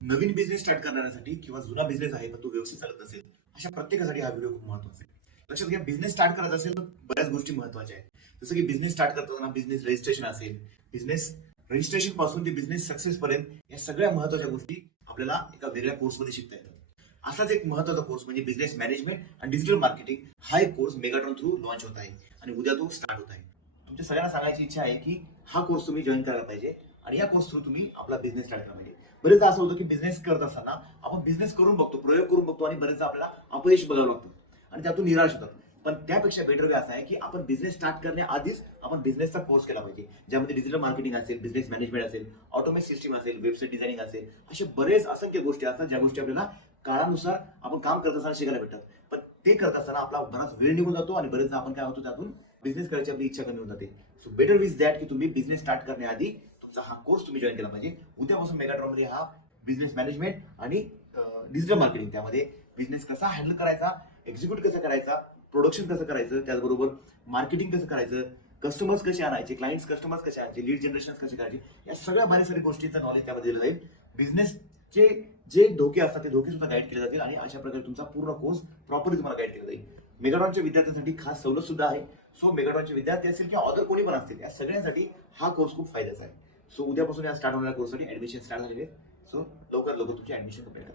नवीन business start करण्यासाठी किंवा जुना बिझनेस आहे पण तो व्यवस्थित चालत असेल अशा प्रत्येकासाठी हा व्हिडिओ खूप महत्वाचा आहे. लक्षात घ्या, बिझनेस स्टार्ट करायचा असेल तर बऱ्याच गोष्टी महत्वाच्या आहेत. जसं की बिझनेस स्टार्ट करताना बिझनेस रजिस्ट्रेशन असेल, बिझनेस रजिस्ट्रेशन पासून ते बिझनेस सक्सेस पर्यंत या सगळ्या महत्वाच्या गोष्टी आपल्याला एका वेगळ्या कोर्समध्ये शिकता येतात. असाच एक महत्वाचा कोर्स म्हणजे बिझनेस मॅनेजमेंट आणि डिजिटल मार्केटिंग हा एक कोर्स मेगाट्रॉन थ्रू लॉन्च होत आहे आणि उद्या तो स्टार्ट होत आहे. तुमच्या सगळ्यांना सांगायची इच्छा आहे की हा कोर्स तुम्ही जॉईन करायला पाहिजे आणि या कोर्स थ्रू तुम्ही आपला बिझनेस स्टार्ट करायला पाहिजे. बरेचदा असं होतं की बिझनेस करत असताना आपण बिझनेस करून बघतो, प्रयोग करून बघतो आणि बरेचदा आपल्याला अपयश बघावं लागतं आणि त्यातून निराश होतात. पण त्यापेक्षा बेटर वे असा आहे की आपण बिझनेस स्टार्ट करण्याआधीच आपण बिझनेसचा कोर्स केला पाहिजे, ज्यामध्ये डिजिटल मार्केटिंग असेल, बिझनेस मॅनेजमेंट असेल, ऑटोमेट सिस्टम असेल, वेबसाईट डिझायनिंग असेल, असे बरेच असंख्य गोष्टी असतात ज्या गोष्टी आपल्याला काळानुसार आपण काम करत असताना शिकायला भेटतात. पण ते करत असताना आपला बराच वेळ निघून जातो आणि बरेचदा आपण काय होतो त्यातून बिझनेस करायची आपली इच्छा कमी होऊन जाते. सो बेटर विज दॅट की तुम्ही बिझनेस स्टार्ट करण्याआधी तुमचा हा कोर्स तुम्ही जॉईन केला पाहिजे. उद्यापासून मेगाट्रॉनमध्ये हा बिझनेस मॅनेजमेंट आणि डिजिटल मार्केटिंग, त्यामध्ये बिझनेस कसा हँडल करायचा, एक्झिक्यूट कसं करायचा, प्रोडक्शन कसं करायचं, त्याचबरोबर मार्केटिंग कसं करायचं, कस्टमर्स कसे आणायचे, क्लायंट्स कस्टमर्स कसे आणायचे, लीड जनरेशन कसे करायचे, या सगळ्या बऱ्याच साऱ्या गोष्टींचं नॉलेज त्यामध्ये दिलं जाईल. बिझनेसचे जे धोके असतात ते धोके सुद्धा गाईड केले जातील आणि अशा प्रकारे तुमचा पूर्ण कोर्स प्रॉपरली तुम्हाला गाईड केला जाईल. मेगाट्रॉनच्या विद्यार्थ्यांसाठी खास सवलत सुद्धा आहे. सो मेगाट्रॉनचे विद्यार्थी असतील किंवा अदर कोणी पण असतील, या सगळ्यांसाठी हा कोर्स खूप फायद्याचा आहे. सो उद्यापासून या स्टार्ट होणाऱ्या कोर्ससाठी ऍडमिशन स्टार्ट झालेले. सो लवकर तुमची ऍडमिशन कंप्लीट करा.